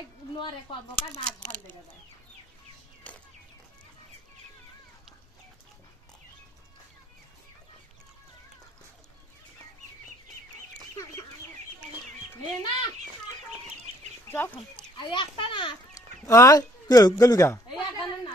এক নোয়ারে কব কা দাঁত ভাল দেখে যায় নে না যখন আই একটা না আয় গেলু গা এই একটা না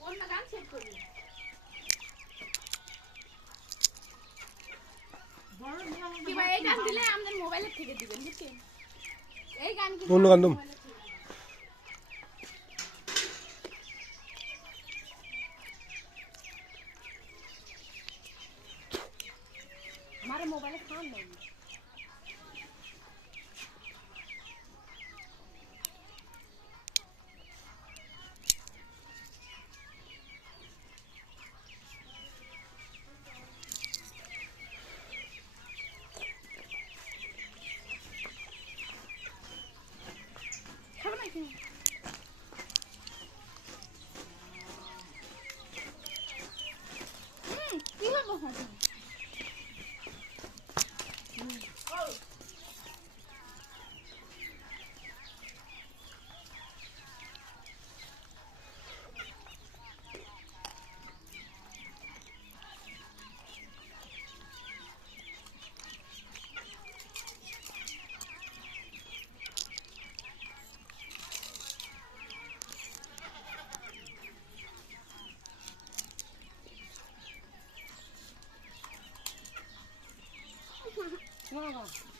কোন গান সেট করি কি ভাই এই গান দিলে আমাদের মোবাইলে থেকে দিবেন বুঝছেন এই গান কি অন্য গান দম हमारे मोबाइल खान नहीं खबर नहीं क्यों क्यों बहुत Wow.